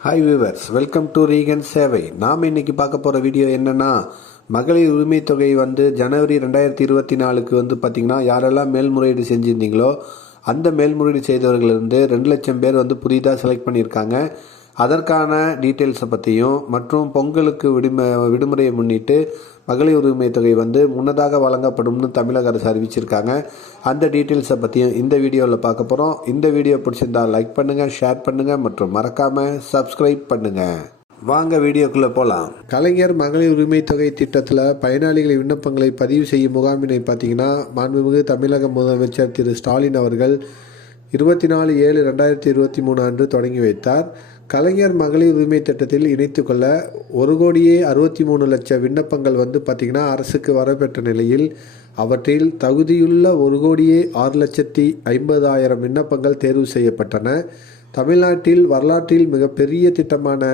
Hi viewers welcome to Regan சேவை நாம் இன்னைக்கு பார்க்க போகிற வீடியோ என்னென்னா மகளிர் உரிமை தொகை வந்து ஜனவரி ரெண்டாயிரத்தி இருபத்தி நாலுக்கு வந்து பார்த்திங்கன்னா யாரெல்லாம் மேல்முறையீடு செஞ்சுருந்தீங்களோ அந்த மேல்முறையீடு செய்தவர்களிருந்து ரெண்டு லட்சம் பேர் வந்து புதிதாக செலக்ட் பண்ணியிருக்காங்க. அதற்கான டீட்டெயில்ஸை பற்றியும் மற்றும் பொங்கலுக்கு விடுமை விடுமுறையை முன்னிட்டு மகளிர் உரிமை தொகை வந்து முன்னதாக வழங்கப்படும்னு தமிழக அரசு அறிவிச்சிருக்காங்க. அந்த டீட்டெயில்ஸை பற்றியும் இந்த வீடியோவில் பார்க்க போகிறோம் இந்த வீடியோ பிடிச்சிருந்தா லைக் பண்ணுங்கள் ஷேர் பண்ணுங்கள் மற்றும் மறக்காமல் சப்ஸ்கிரைப் பண்ணுங்கள் வாங்க வீடியோக்குள்ளே போகலாம் கலைஞர் மகளிர் உரிமை தொகை திட்டத்தில் பயனாளிகள் விண்ணப்பங்களை பதிவு செய்யும் முகாமினை பார்த்தீங்கன்னா மாண்புமிகு தமிழக முதலமைச்சர் திரு ஸ்டாலின் அவர்கள் இருபத்தி நாலு ஏழு ரெண்டாயிரத்தி இருபத்தி மூணு அன்று தொடங்கி வைத்தார். கலைஞர் மகளிர் உரிமை திட்டத்தில் இணைத்து கொள்ள ஒரு கோடியே அறுபத்தி மூணு லட்சம் விண்ணப்பங்கள் வந்து பார்த்திங்கன்னா அரசுக்கு வரப்பெற்ற நிலையில் அவற்றில் தகுதியுள்ள ஒரு கோடியே ஆறு லட்சத்தி ஐம்பதாயிரம் விண்ணப்பங்கள் தேர்வு செய்யப்பட்டன. தமிழ்நாட்டில் வரலாற்றில் மிகப்பெரிய திட்டமான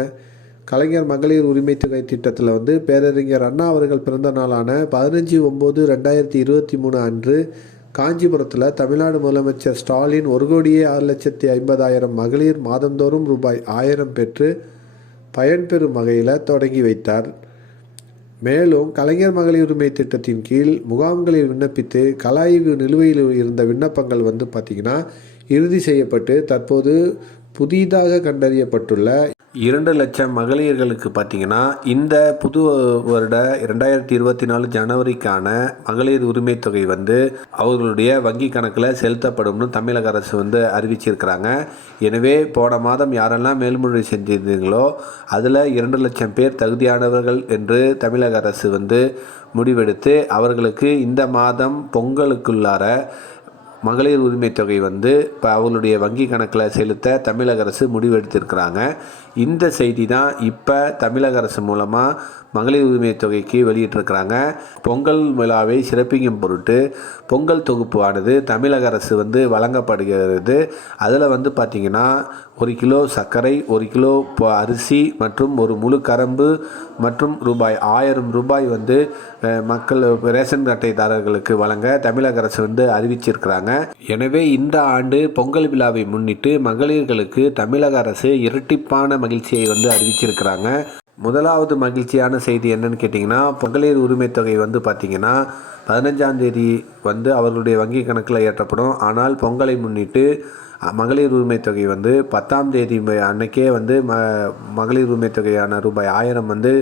கலைஞர் மகளிர் உரிமை தொகை திட்டத்தில் வந்து பேரறிஞர் அண்ணா அவர்கள் பிறந்த நாளான பதினஞ்சு ஒம்பது ரெண்டாயிரத்தி இருபத்தி மூணு அன்று காஞ்சிபுரத்தில் தமிழ்நாடு முதலமைச்சர் ஸ்டாலின் ஒரு கோடியே ஆறு லட்சத்தி ஐம்பதாயிரம் மகளிர் மாதந்தோறும் ரூபாய் ஆயிரம் பெற்று பயன்பெறும் வகையில் தொடங்கி வைத்தார். மேலும் கலைஞர் மகளிர் உரிமை திட்டத்தின் கீழ் முகாம்களில் விண்ணப்பித்து கலாய்வு நிலுவையில் இருந்த விண்ணப்பங்கள் வந்து பார்த்திங்கன்னா இறுதி செய்யப்பட்டு தற்போது புதிதாக கண்டறியப்பட்டுள்ள இரண்டு லட்சம் மகளிர்களுக்கு பார்த்தீங்கன்னா இந்த புது வருட இரண்டாயிரத்தி இருபத்தி நாலு ஜனவரிக்கான மகளிர் உரிமை தொகை வந்து அவர்களுடைய வங்கி கணக்கில் செலுத்தப்படும்னு தமிழக அரசு வந்து அறிவிச்சிருக்கிறாங்க. எனவே போன மாதம் யாரெல்லாம் மேல்முறை செஞ்சிருந்தீங்களோ அதில் இரண்டு லட்சம் பேர் தகுதியானவர்கள் என்று தமிழக அரசு வந்து முடிவெடுத்து அவர்களுக்கு இந்த மாதம் பொங்கலுக்குள்ளார மகளிர் உரிமை தொகை வந்து இப்போ அவங்களுடைய வங்கி கணக்கில் செலுத்த தமிழக அரசு முடிவெடுத்திருக்கிறாங்க. இந்த செய்தி தான் இப்போ தமிழக அரசு மூலமாக மகளிர் உரிமை தொகைக்கு வெளியிட்டிருக்கிறாங்க. பொங்கல் விழாவை சிறப்பிக்கும் பொருட்டு பொங்கல் தொகுப்பானது தமிழக அரசு வந்து வழங்கப்படுகிறது. அதில் வந்து பார்த்திங்கன்னா ஒரு கிலோ சர்க்கரை ஒரு கிலோ அரிசி மற்றும் ஒரு முழு கரம்பு மற்றும் ரூபாய் ஆயிரம் ரூபாய் வந்து மக்கள் ரேஷன் அட்டைதாரர்களுக்கு வழங்க தமிழக அரசு வந்து அறிவிச்சிருக்கிறாங்க. எனவே இந்த ஆண்டு பொங்கல் விழாவை முன்னிட்டு மகளிர்களுக்கு தமிழக அரசு இரட்டிப்பான மகிழ்ச்சியை வந்து அறிவிச்சிருக்கிறாங்க. முதலாவது மகிழ்ச்சியான செய்தி என்னன்னு கேட்டிங்கன்னா மகளிர் உரிமை தொகை வந்து பார்த்திங்கன்னா பதினஞ்சாம் தேதி வந்து அவர்களுடைய வங்கி கணக்கில் ஏற்றப்படும். ஆனால் பொங்கலை முன்னிட்டு மகளிர் உரிமை தொகை வந்து பத்தாம் தேதி அன்னைக்கே வந்து ம மகளிர் உரிமை தொகையான ரூபாய் ஆயிரம் வந்து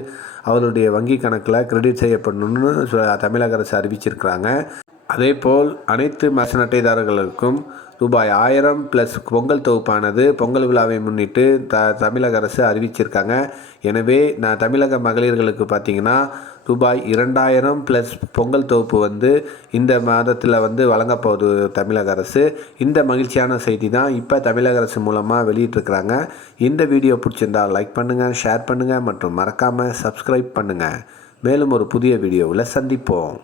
அவருடைய வங்கி கணக்கில் கிரெடிட் செய்யப்படணும்னு சொ- தமிழக அரசு அறிவிச்சிருக்கிறாங்க. அதேபோல் அனைத்து மசன அட்டைதாரர்களுக்கும் ரூபாய் ஆயிரம் ப்ளஸ் பொங்கல் தொகுப்பானது பொங்கல் விழாவை முன்னிட்டு த தமிழக அரசு அறிவிச்சிருக்காங்க. எனவே நான் தமிழக மகளிர்களுக்கு பார்த்தீங்கன்னா ரூபாய் இரண்டாயிரம் ப்ளஸ் பொங்கல் தொகுப்பு வந்து இந்த மாதத்தில் வந்து வழங்கப்போகுது தமிழக அரசு. இந்த மகிழ்ச்சியான செய்தி தான் இப்போ தமிழக அரசு மூலமாக வெளியிட்டிருக்கிறாங்க. இந்த வீடியோ பிடிச்சிருந்தா லைக் பண்ணுங்கள் ஷேர் பண்ணுங்கள் மற்றும் மறக்காமல் சப்ஸ்கிரைப் பண்ணுங்கள் மேலும் ஒரு புதிய வீடியோவில் சந்திப்போம்.